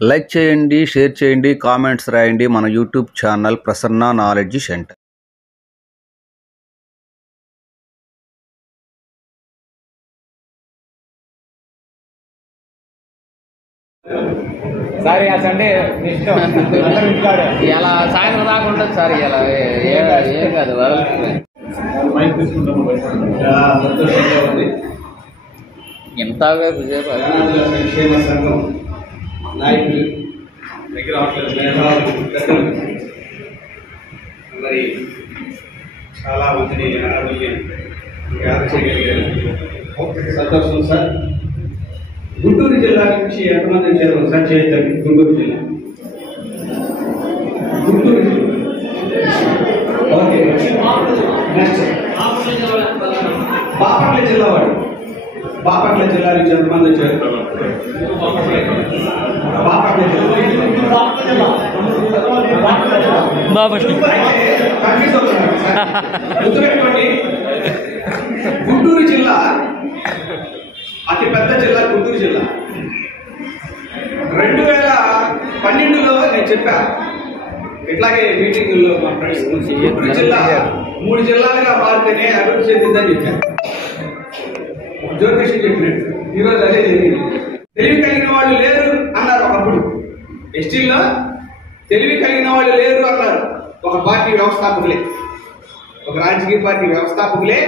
Like చేయండి, share చేయండి, comments రాయండి. మన YouTube channel Prasanna knowledge centre. Sir ఇక సండే ఇష్టం ఇలా సాయంత్రం దాకా ఉంటుంది సార్. ఇలా ఏం కాదు ఎంత సంక్షేమ సంఘం నాయకులు దగ్గర మరి చాలా మందిని అనాథల్ని యాద చేయగలిగారు. సంతోషం సార్. గుంటూరు జిల్లా నుంచి ఎంతమంది వచ్చారు సార్? చేయండి. గుంటూరు జిల్లా ఓకే. నెక్స్ట్ బాపట్ల జిల్లా వాడు. బాపట్ల జిల్లా నుంచి ఎంతమంది వచ్చారు? బాపట్ల గుర్తుపెట్టుకోండి, గుంటూరు జిల్లా అతి పెద్ద జిల్లా. గుంటూరు జిల్లా 2012లో నేను చెప్పా, ఇట్లాగే మీటింగుల్లో మా ఫ్రెండ్స్ గుంటూరు జిల్లా 3 జిల్లాలుగా మారితేనే అభివృద్ధి చెందిందని చెప్పాను. జ్యోతిషం చెప్పినట్టు ఈరోజు అదే జరిగింది. తెలివి కలిగిన వాళ్ళు లేరు అన్నారు ఒకప్పుడు. ఎస్టీల్లో తెలివి కలిగిన వాళ్ళు లేరు అన్నారు ఒక పార్టీ వ్యవస్థాపకులే, ఒక రాజకీయ పార్టీ వ్యవస్థాపకులే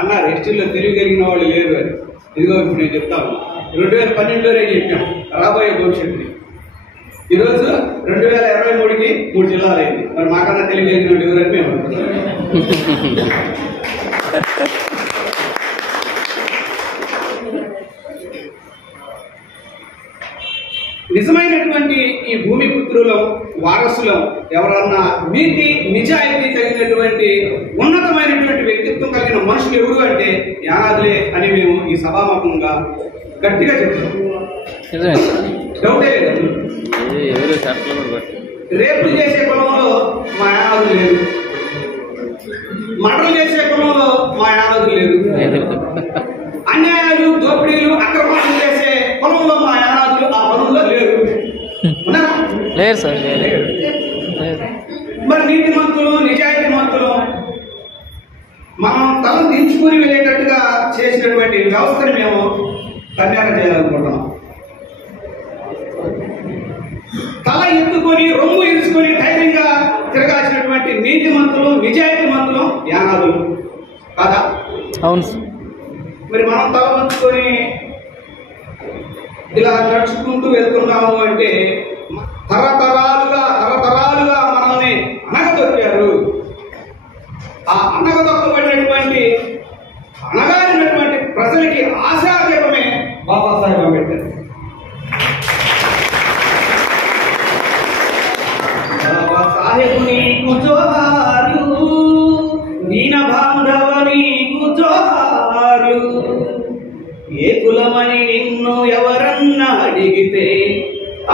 అన్నారు ఎస్టీల్లో తెలివి కలిగిన వాళ్ళు లేరు అని. ఇదిగో ఇప్పుడు నేను చెప్తాను, 2012లోనే చెప్పాం రాబోయే భవిష్యత్తుని. ఈరోజు 2023కి 3 జిల్లాలు అయింది. మరి మాకన్నా తెలివి కలిగిన వాళ్ళు ఎవరని మేము నిజమైనటువంటి ఈ భూమి పుత్రులం, వారసులం, ఎవరన్నా నీతి నిజాయితీ కలిగినటువంటి ఉన్నతమైనటువంటి వ్యక్తిత్వం కలిగిన మనుషులు ఎవరు అంటే యానాదులే అని మేము ఈ సభాముఖంగా గట్టిగా చెప్తాం. డౌటే లేదు. రేపులు చేసే కులంలో మా యానాదులు లేదు, మటలు చేసే కులంలో మా యానాదులు లేదు, అన్యాయాలు, దోపిడీలు, అక్రమాలు చేసే పొలంలో మా యానాదులు ఆ పొలంలో లేరు. లేదు సార్. మరి నీతి మంతులు, నిజాయితీ మంతులు మనం తలను దించుకుని వెళ్ళేటట్టుగా చేసినటువంటి వ్యవస్థని మేము కన్యాకం చేయాలనుకుంటున్నాం. తల ఎత్తుకొని రొమ్ము ఇరుచుకొని ధైర్యంగా తిరగాల్సినటువంటి నీతి మంతులు, నిజాయితీ మంతులు యానాదులు కాదా? అవును. మరి మనం తల వంచుకొని ఇలా నడుచుకుంటూ వెళ్తున్నాము అంటే తరతరాలుగా మనల్ని అనగదొక్కారు. ఆ అనగదొక్కబడినటువంటి అనగారినటువంటి ప్రజలకి ఆశాదీపమే బాబాసాహెబ్ అంబేద్కర్. బాబాసాహెబ్ నీకు జోహారు, దీన బాంధవ నీకు జోహారు. ఏ కులమని నిన్ను ఎవరన్నా అడిగితే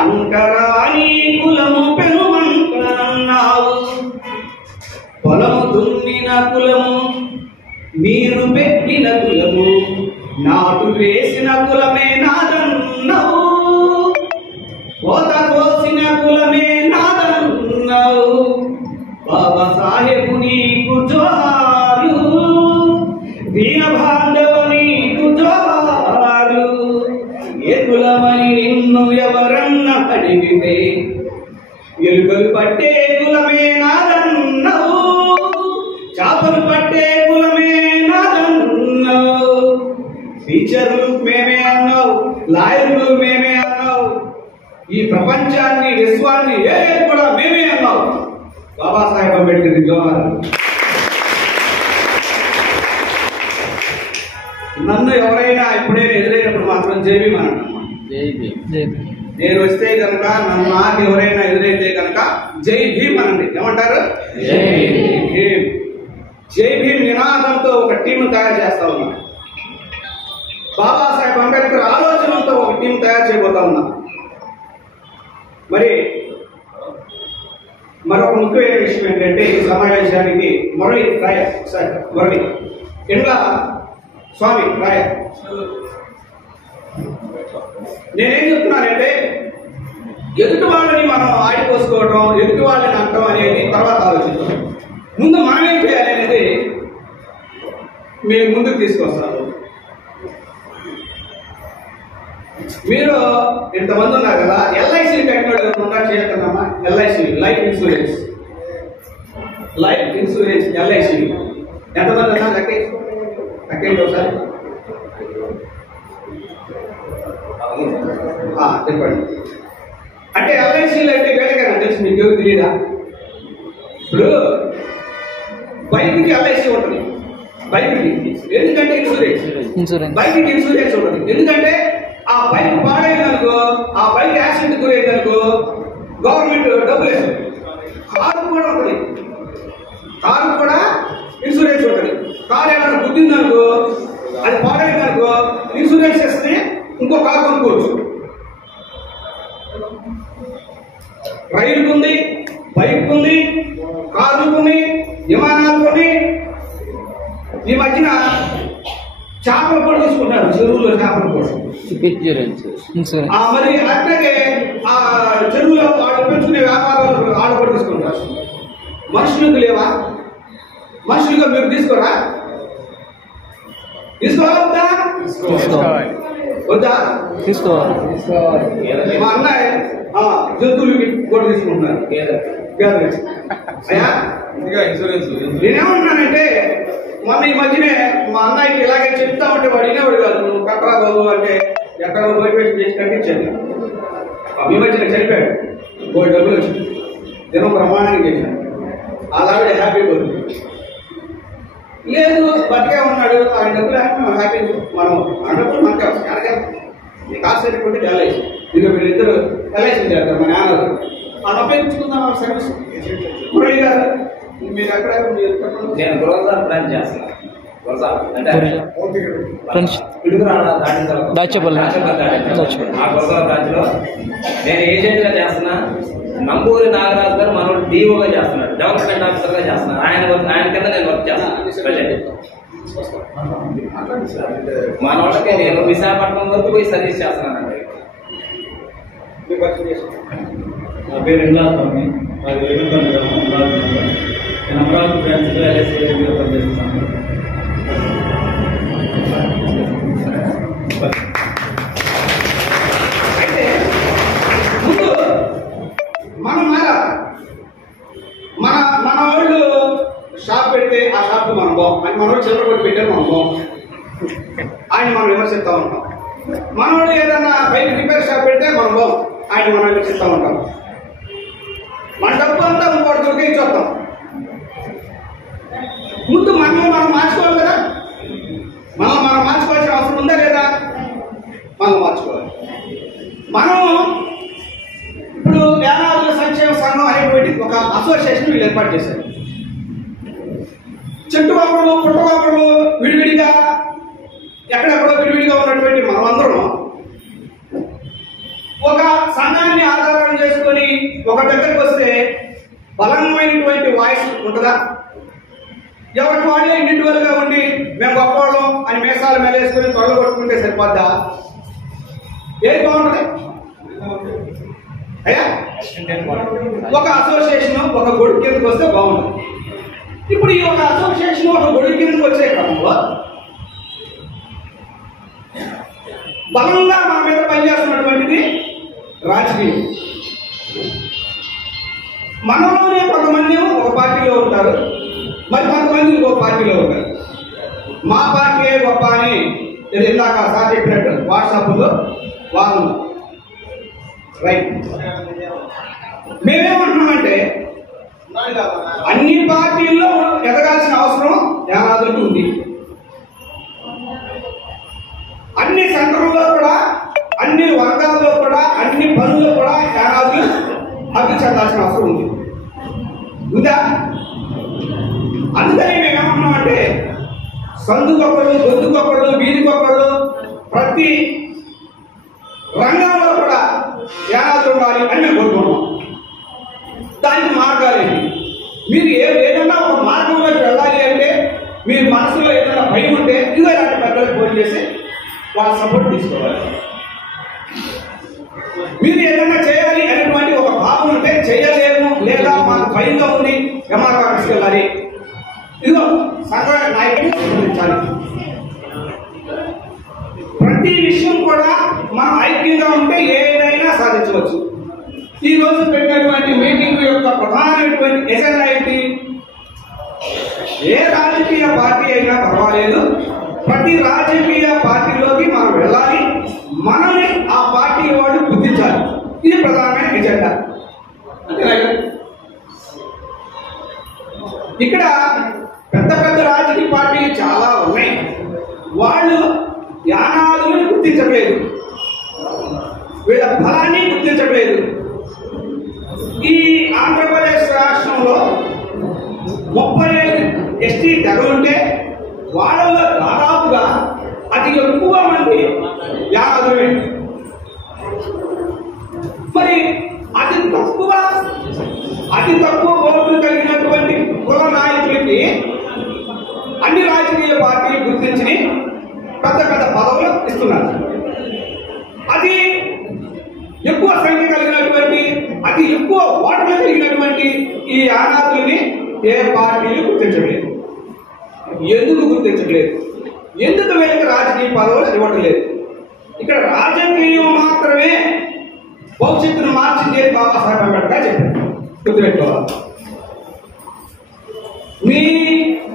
అంటరా నీ కులము పెనుమంటన్నావు. పొలము దున్నిన కులము, మీరు పెట్టిన కులము, నాటు వేసిన కులమే నాదన్నావు. కోత కోసిన కులమే నాదన్నావు. బాబాసాహెబ్ నీకు జోహారు, దీన బాంధవ నీకు జోహారు. ఏ కులమని నిన్ను ఎవరన్నా అడిగితే ఎలుకలు పట్టే కులమే నాదన్నావు. చేపలు పట్టే కులమే నాదన్నావు. టీచర్లు మేమే అన్నావు, లాయర్లు మేమే అన్నావు. ఈ ప్రపంచాన్ని, విశ్వాన్ని ఏది కూడా మేమే అన్నావు. బాబాసాహెబ్ అంబేద్కర్ జోహార్. నన్ను ఎవరైనా ఎప్పుడైనా ఎదురైనప్పుడు మాత్రం జైభీం అనండి. నేను వస్తే కనుక నన్ను నాకు ఎవరైనా ఎదురైతే కనుక జై భీమ్ అనండి. ఏమంటారు? జై భీమ్ నినాదంతో ఒక టీం తయారు చేస్తా ఉన్నా. బాబాసాహెబ్ అంబేద్కర్ ఆలోచనతో ఒక టీం తయారు చేయబోతా ఉన్నా. మరి మరొక ముఖ్యమైన విషయం ఏంటంటే ఈ సమావేశానికి మురళి రాయ సార్, మురళి ఇండ్ల స్వామి రాయ, నేనేం చెప్తున్నానంటే ఎదుటి వాళ్ళని మనం ఆడిపోసుకోవటం, ఎదుటి వాళ్ళని అంటాం అనేది తర్వాత ఆలోచిస్తాం. ముందు మనం ఏం చేయాలి అనేది మేము ముందుకు తీసుకొస్తాము. మీరు ఇంతమంది ఉన్నారు కదా, ఎల్ఐసి కట్టిన చేయకన్నామా? ఎల్ఐసి లైఫ్ ఇన్సూరెన్స్, ఎల్ఐసి ఎంతమంది ఉన్నా కట్టేయండి ఒకసారి. చెప్పండి. అంటే ఎల్ఐసీలు అంటే వేడగా తెలుసు, మీకు ఎవరు తెలియదా? ఇప్పుడు బైక్కి ఎల్ఐసి ఉంటుంది, బైక్కి ఎందుకంటే ఇన్సూరెన్స్, బైక్కి ఇన్సూరెన్స్ ఉంటుంది. ఎందుకంటే ఆ బైక్ పాడైందనుకో, ఆ బైక్ యాక్సిడెంట్ గురైందనుకో గవర్నమెంట్ డబ్బులు వేస్తుంది. కారు కూడా ఉంటుంది, కారు కూడా ఇన్సూరెన్స్ ఉంటుంది. కారు ఏమైనా గుద్దిందనుకో, అది పాడైందనుకో ఇన్సూరెన్స్ ఇస్తే ఇంకో కారు కొనుక్కోవచ్చు. రైలుకు ఉంది, బైక్ ఉంది, కార్లకు ఉంది, విమానాలకు ఉంది. ఈ మధ్యన చేపలు కూడా తీసుకుంటారు, చెరువులో చేపలు కూడా. మరి అట్లాగే ఆ చెరువులో వాళ్ళు పెంచుకునే వ్యాపారాలు వాళ్ళు కూడా తీసుకుంటారు. మనుషులకు లేవా? మనుషులుగా మీరు తీసుకోరా? తీసుకోవాలా వద్దా? తీసుకోవాలి. మా అన్నయ్య జంతువులకి కూడా తీసుకుంటున్నారు. అయ్యా నేనేమంటున్నానంటే, మొన్న ఈ మధ్యనే మా అన్నయ్యకి ఇలాగే చెప్తా ఉంటే వాడు వినేవాడు కాదు. నువ్వు కట్టరా బాబు అంటే ఎక్కడ మోటివేషన్ చేసి కట్టించాను. ఈ మధ్యన చనిపోయాడు, కోటి డబ్బులు వచ్చింది, దినం ప్రమాణానికి చేశాను. అలాగే హ్యాపీ పోతుంది. లేదు బతికే ఉన్నాడు, ఆయన డబ్బులు హ్యాపీ. మనం అన్నప్పుడు మనకి కాస్ట్ పెట్టుకుంటే ఎల్ఐసి. ఇదిగో వీళ్ళిద్దరు ఎల్ఐసి చేస్తారు. మా నాన్న మనం ఉపయోగించుకుందాం ఆ సర్వీస్. మురళి గారు మీరు అక్కడ నేను గురజా బ్రాంచ్ చేస్తున్నాను. అంటే దాచేపల్లి ఆ గురజా బ్రాంచ్ లో నేను ఏజెంట్ గా చేస్తున్నా. నంబూరి నాగరాజు గారు మనోడు డిఓగా చేస్తున్నాడు, డెవలప్మెంట్ ఆఫీసర్ గా చేస్తున్నాడు. ఆయన కింద నేను వర్క్ చేస్తాను. మనోళ్ళకి నేను విశాఖపట్నం వరకు పోయి సర్వీస్ చేస్తున్నానండి. నా పేరు ఇంద్రాస్వామి, నాకు వెలుగుతుంది అమరావతి. నేను అమరావతి బ్రాంచ్లో ఎల్ఐసి పనిచేస్తున్నాను. అయితే ముందు మనం మన వాళ్ళు షాప్ పెడితే ఆ షాప్ మనం బాగు అని, మనోడు చిల్లర కొట్టి పెట్టారు మనం బాగు ఆయన మనం విమర్శిస్తూ ఉంటాం. మనోడు ఏదన్నా బైక్ రిపేర్ షాప్ పెడితే మనం బాగు ఆయన మనం విమర్శిస్తూ ఉంటాం. మన డబ్బు అంతా ఇంకోటి దొరికించి వస్తాం. ముందు మనం మార్చుకోవాలి కదా. మనం మార్చుకోవాల్సిన అవసరం ఉందా లేదా? మనం మార్చుకోవాలి. మనం ఇప్పుడు యానాదుల సంక్షేమ సంఘం అనేటువంటి ఒక అసోసియేషన్ వీళ్ళు ఏర్పాటు చేశారు. చెట్టువాకులు పుట్టవాకులు విడివిడిగా ఎక్కడెక్కడో విడివిడిగా ఉన్నటువంటి మనమందరం ఒక సంఘాన్ని ఆధారం చేసుకొని ఒక దగ్గరికి వస్తే బలమైనటువంటి వాయిస్ ఉంటుందా? ఎవరికి వాళ్ళే ఇండివిజువల్ గా ఉండి మేము గొప్పవాళ్ళం అని మేసాలు మేలేసుకుని తొడలు కొట్టుకుంటే సరిపోద్దా? ఏది బాగుంటుంది అయ్యా? ఒక అసోసియేషన్ ఒక గొడుగు కిందకి వస్తే బాగుంటుంది. ఇప్పుడు ఈ ఒక అసోసియేషన్ ఒక గొడుగు కిందకి వచ్చే క్రమంలో బలంగా మన మీద పనిచేస్తున్నటువంటిది రాజకీయం. మనలోనే కొంతమంది ఒక పార్టీలో ఉంటారు, మరి కొంతమంది ఇంకో పార్టీలో ఉంటారు. మా పార్టీ గొప్ప అని ఇందాక సార్ చెప్పినట్టు వాట్సాప్లో వాళ్ళు రైట్. మేమేమంటున్నామంటే అన్ని పార్టీల్లో ఎదగాల్సిన అవసరం యానాదులకు ఉంది. అన్ని సెంటర్లో కూడా, అన్ని వర్గాల్లో కూడా, అన్ని పనుల్లో కూడా యానాదులు అభివృద్ధి చెందాల్సిన అవసరం ఉంది. ఉందా? అందుకని మేమేమంటున్నామంటే సందుకొక్కడు, గొంతుకొక్కడు, వీధికొక్కడు, ప్రతి రంగంలో కూడా యానాదులు ఉండాలి అని మేము కోరుకుంటున్నాం. దానికి మార్గాలు ఏంటి? మీరు ఏదైనా ఒక మార్గంలోకి వెళ్ళాలి అంటే మీ మనసులో ఏదైనా భయం ఉంటే ఇదో ఇలాంటి పెద్దలకు ఫోన్ చేసి వాళ్ళ సపోర్ట్ తీసుకోవాలి. మీరు ఏదైనా చేయాలి అనేటువంటి ఈ రోజు పెట్టినటువంటి మీటింగ్ యొక్క ప్రధానమైనటువంటి ఎజెండా ఏంటి? ఏ రాజకీయ పార్టీ అయినా పర్వాలేదు, ప్రతి రాజకీయ పార్టీలోకి మనం వెళ్ళాలి, మనల్ని ఆ పార్టీ వాళ్ళు గుర్తించాలి. ఇది ప్రధానమైన ఎజెండా. ఇక్కడ పెద్ద పెద్ద రాజకీయ పార్టీలు చాలా ఉన్నాయి. వాళ్ళు యానాదులను గుర్తించట్లేదు, వీళ్ళ ఫలాన్ని గుర్తించట్లేదు. ఈ ఆంధ్రప్రదేశ్ రాష్ట్రంలో 35 ఎస్టీ తెగలుంటే వాళ్ళలో దాదాపుగా అతి ఎక్కువ మంది యానాదులే. మరి అతి తక్కువ ఓట్లు కలిగినటువంటి కుల నాయకులకి అన్ని రాజకీయ పార్టీలు గుర్తించి పెద్ద పెద్ద పదవులు ఇస్తున్నారు. అది ఎక్కువ సంఖ్య కలిగినటువంటి, అతి ఎక్కువ ఓట్లు కలిగినటువంటి ఈ యానాదుల్ని ఏ పార్టీలు గుర్తించలేదు. ఎందుకు గుర్తించలేదు? ఎందుకు వీళ్ళకి రాజకీయ పదవులు ఇవ్వట్లేదు? ఇక్కడ రాజకీయం మాత్రమే భవిష్యత్తును మార్చింది బాబాసాహెబ్ అంబేద్కర్ చెప్పారు. గుర్తుపెట్టుకోవాలి.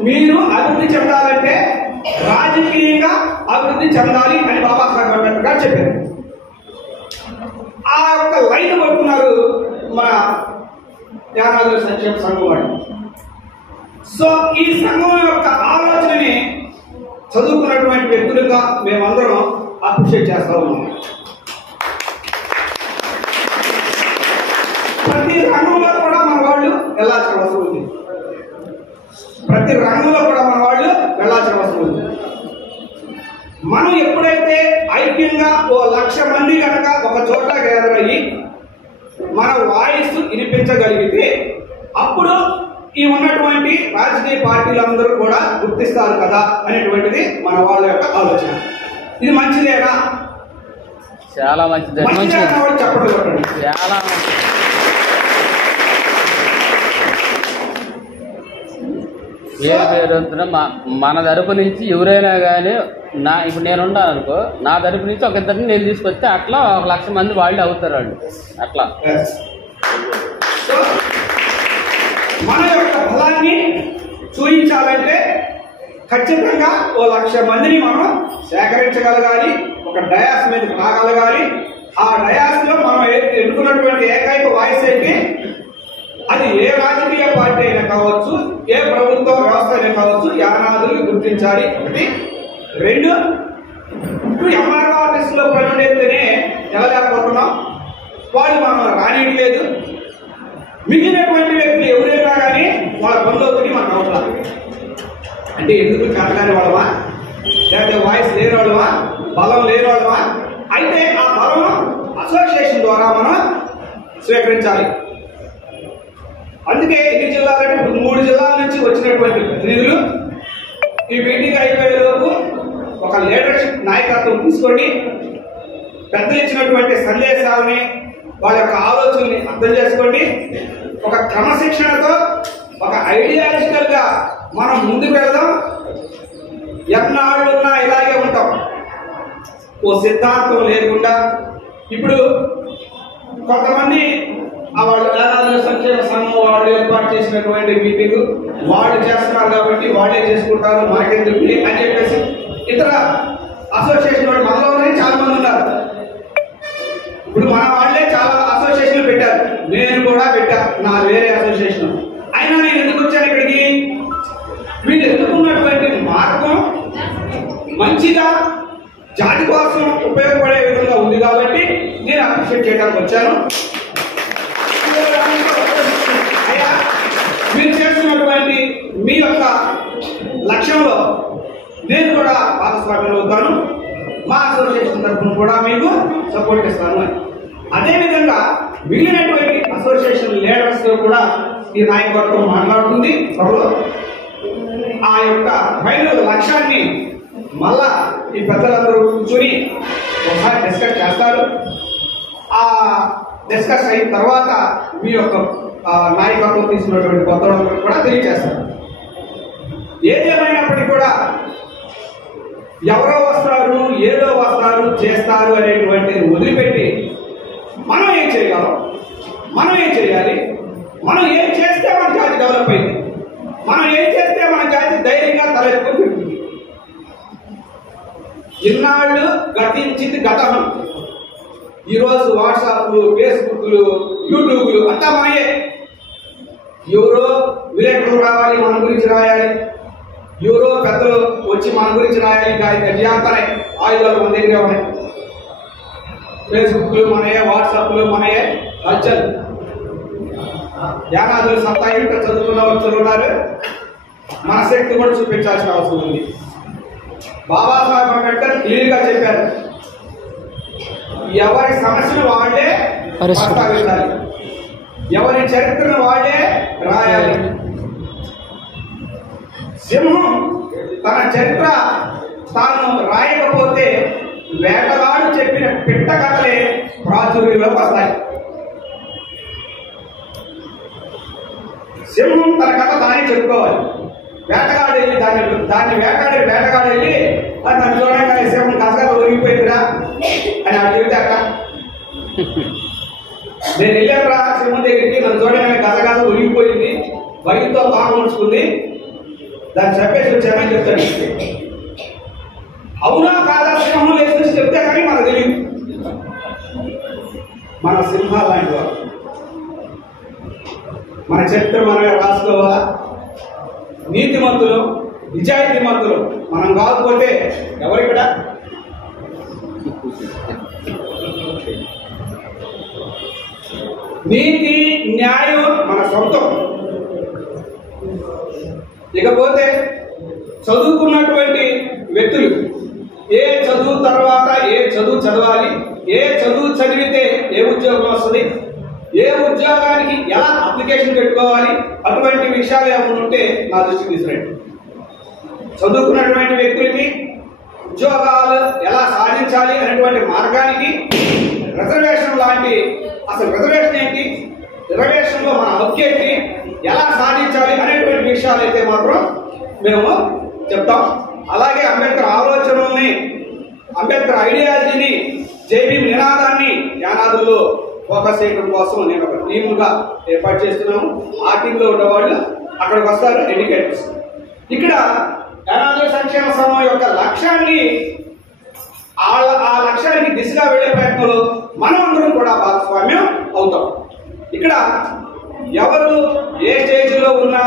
మీరు అభివృద్ధి చెందాలంటే రాజకీయంగా అభివృద్ధి చెందాలి అని బాబాసాహెబ్ అంబేద్కర్ చెప్పారు. ఆ యొక్క లైన్ పడుతున్నారు మన యానాదుల సంక్షేమ సంఘం వాళ్ళు. సో ఈ సంఘం యొక్క ఆలోచనని చదువుకున్నటువంటి వ్యక్తులుగా మేమందరం అప్రిషియేట్ చేస్తా ఉన్నాం. ప్రతి రంగంలో కూడా మన వాళ్ళు వెళ్ళాల్సిన అవసరం ఉంది. మనం ఎప్పుడైతే ఐక్యంగా 1,00,000 మంది కనుక ఒక చోట గ్యాదర్ అయ్యి మన వాయిస్ వినిపించగలిగితే అప్పుడు ఈ ఉన్నటువంటి రాజకీయ పార్టీలందరూ కూడా గుర్తిస్తారు కదా అనేటువంటిది మన వాళ్ళ యొక్క ఆలోచన. ఇది మంచిదేనా? చాలా మంచిది. చెప్పండి. చాలా పేరు మన తరపు నుంచి ఎవరైనా కానీ ఇప్పుడు నేనున్నాను అనుకో, నా తరపు నుంచి ఒక ఇద్దరిని నేను తీసుకొస్తే అట్లా 1,00,000 మంది వాళ్ళు అవుతారు. వాళ్ళు అట్లా మన యొక్క బలాన్ని చూపించాలంటే ఖచ్చితంగా 1,00,000 మందిని మనం సేకరించగలగాలి, ఒక డయాస్ మీద రాగలగాలి. ఆ డయాస్ లో మనం ఎన్నుకున్నటువంటి ఏకైక వాయిస్ అయితే అది ఏ రాజకీయ పార్టీ అయినా కావచ్చు, ఏ ప్రభుత్వ వ్యవస్థ అయినా కావచ్చు, యానాదులు గుర్తించాలి. ఒకటి. 2, ఇప్పుడు ఎంఆర్ఓ ఆఫీసులో పనిచేస్తేనే వెళ్ళలేకపోతున్నాం, వాళ్ళు మనం రానియట్లేదు. మిగిలినటువంటి వ్యక్తులు ఎవరైనా కానీ వాళ్ళ పనులవుతుంది మనకు అవసరం. అంటే ఎందుకు కాదని వాళ్ళమా, లేకపోతే వాయిస్ లేని వాళ్ళమా, బలం లేని వాళ్ళమా? అయితే ఆ బలం అసోసియేషన్ ద్వారా మనం స్వీకరించాలి. అందుకే ఎన్ని జిల్లాలంటే 3 జిల్లాల నుంచి వచ్చినటువంటి ప్రతినిధులు ఈ మీటింగ్ అయిపోయేలోపు ఒక లీడర్షిప్ నాయకత్వం తీసుకోండి, పెద్దలు ఇచ్చినటువంటి సందేశాలని వాళ్ళ యొక్క ఆలోచనని అర్థం చేసుకోండి. ఒక క్రమశిక్షణతో ఒక ఐడియాలజికల్ గా మనం ముందుకు వెళ్దాం. ఎన్నాళ్ళున్నా ఇలాగే ఉంటాం, ఓ సిద్ధాంతం లేకుండా. ఇప్పుడు కొంతమంది వాళ్ళు యానాదుల సంక్షేమ సంఘం వాళ్ళు ఏర్పాటు చేసినటువంటి మీటింగ్ వాళ్ళు చేస్తున్నారు కాబట్టి వాళ్ళే చేసుకుంటారు, మనకెందుకు అని చెప్పేసి ఇతర అసోసియేషన్ వాళ్ళు మనలోనే చాలా మంది ఉన్నారు. ఇప్పుడు మన వాళ్ళే చాలా అసోసియేషన్లు పెట్టారు, నేను కూడా పెట్టా నా వేరే అసోసియేషన్. అయినా నేను ఎందుకు వచ్చాను ఇక్కడికి? వీళ్ళు ఎన్నుకున్నటువంటి మార్గం మంచిగా జాతి కోసం ఉపయోగపడే విధంగా ఉంది కాబట్టి నేను అప్రిషియేట్ చేయడానికి వచ్చాను. అయ్యా, మీరు చేస్తున్నటువంటి మీ యొక్క లక్ష్యంలో నేను కూడా భాగస్వామ్యం అవుతాను, మా అసోసియేషన్ తరఫున కూడా మీకు సపోర్ట్ ఇస్తాను. అదేవిధంగా మిగిలినటువంటి అసోసియేషన్ లీడర్స్ కూడా ఈ నాయకత్వం మాట్లాడుతుంది. ఆ యొక్క ఫైనల్ లక్ష్యాన్ని మళ్ళా ఈ పెద్దలందరూ కూర్చొని ఒకసారి డిస్కస్ చేస్తారు. ఆ డిస్కస్ అయిన తర్వాత మీ యొక్క నాయకత్వం తీసుకున్నటువంటి కొత్తలు కూడా తెలియజేస్తారు. ఏదేమైనప్పటికీ కూడా ఎవరో వస్తారు, ఏదో వస్తారు, చేస్తారు అనేటువంటిది వదిలిపెట్టి మనం ఏం చేయగలం? మనం ఏం చేయాలి, మనం ఏం చేస్తే మన జాతి డెవలప్ అయింది, మనం ఏం చేస్తే మన జాతి ధైర్యంగా తలెత్తుకొని తిరుగుతుంది. ఇన్నాళ్ళు గతించింది గతం. ఈరోజు వాట్సాప్లు, ఫేస్బుక్లు, యూట్యూబ్లు అంతా మనయే. ఎవరో విలేకరులు రావాలి, మన గురించి రాయాలి, ఎవరో పెద్దలు వచ్చి మన గురించి రాయాలి. గడియాంతరే ఆయుధాలు మన దగ్గరే ఉన్నాయి. ఫేస్బుక్లు మనయే, వాట్సాప్లు మనయే, హల్చల్. యానాదులు సత్తా ఇంట చదువుకున్న వ్యక్తులు ఉన్నారు. మన శక్తి కూడా చూపించాల్సిన అవసరం ఉంది. బాబాసాహెబ్ అంబేద్కర్ క్లియర్గా చెప్పారు, ఎవరి సమస్యను వాళ్ళే ప్రస్తావించాలి, ఎవరి చరిత్రను వాళ్ళే రాయాలి. సింహం తన చరిత్ర తాను రాయకపోతే వేటగాడు చెప్పిన పిట్ట కథలే ప్రాచుర్యంలోకి వస్తాయి. సింహం తన కథ తానే చెప్పుకోవాలి. వేటగాడు వెళ్ళి దాన్ని వేటగాడు వెళ్ళి నన్ను చూడగానే సింహం కథ ఒరిగిపోయిందిరా అని అక్కడ చెబితే అక్క నేను వెళ్ళారా సింహం దగ్గరికి, నన్ను చూడగానే కథ ఒరిగిపోయింది, వరితో పాపం ఉంచుకుంది, దాన్ని చెప్పేసి వచ్చామని చెప్తాను. అవునా కాదా సింహం లేచి చెప్తే కానీ మనకు తెలియదు. మన సింహాలు లాంటి వారు. మన చరిత్ర మనమే రాసుకోవాలా. నీతిమంతులు, నిజాయితీమంతులు మనం కాకపోతే ఎవరిక్కడ? నీతి న్యాయం మన సొంతం. ఇకపోతే చదువుకున్నటువంటి వ్యక్తులు ఏ చదువు తర్వాత ఏ చదువు చదవాలి, ఏ చదువు చదివితే ఏ ఉద్యోగం వస్తుంది, ఏ ఉద్యోగానికి ఎలా అప్లికేషన్ పెట్టుకోవాలి, అటువంటి విషయాలు ఏమైనా ఉంటే నా దృష్టికి తీసుకురండి. చదువుకున్నటువంటి వ్యక్తులకి ఉద్యోగాలు ఎలా సాధించాలి అనేటువంటి మార్గానికి రిజర్వేషన్ లాంటి, అసలు రిజర్వేషన్ ఏంటి, రిజర్వేషన్ లో మన హక్కు ఏంటి, ఎలా సాధించాలి అనేటువంటి విషయాలు అయితే మాత్రం మేము చెప్తాం. అలాగే అంబేద్కర్ ఆలోచనల్ని, అంబేద్కర్ ఐడియాలజీని, జేబీ నినాదాన్ని యానాదుల్లో ఫోకస్ చేయడం కోసం నేను ఒక టీముగా ఏర్పాటు చేస్తున్నాము. ఆ టీంలో ఉన్నవాళ్ళు అక్కడికి వస్తారు, ఎడ్యుకేటర్స్. ఇక్కడ యానాదుల సంక్షేమ సంఘం యొక్క లక్ష్యాన్ని, ఆ లక్ష్యానికి దిశగా వెళ్లే ప్రయత్నంలో మనం అందరం కూడా భాగస్వామ్యం అవుతాం. ఇక్కడ ఎవరు ఏ స్టేజ్లో ఉన్నా,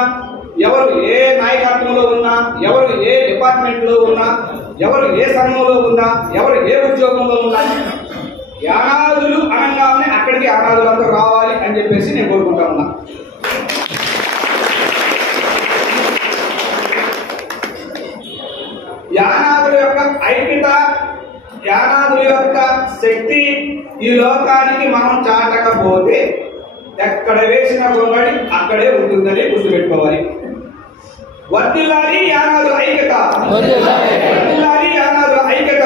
ఎవరు ఏ నాయకత్వంలో ఉన్నా, ఎవరు ఏ డిపార్ట్మెంట్ లో ఉన్నా, ఎవరు ఏ సంఘంలో ఉన్నా, ఎవరు ఏ ఉద్యోగంలో ఉన్నా, యానాదులు అనగానే అక్కడికి యానాదులంతా రావాలి అని చెప్పేసి నేను కోరుకుంటా ఉన్నా. యానాదుల యొక్క ఐక్యత, యానాదుల యొక్క శక్తి ఈ లోకానికి మనం చాటకపోతే ఎక్కడ వేసిన గొంగడి అక్కడే ఉంటుందని గుర్తుపెట్టుకోవాలి. వర్ధిల్లాలి యానాదుల ఐక్యత, వర్ధిల్లాలి యానాదుల ఐక్యత.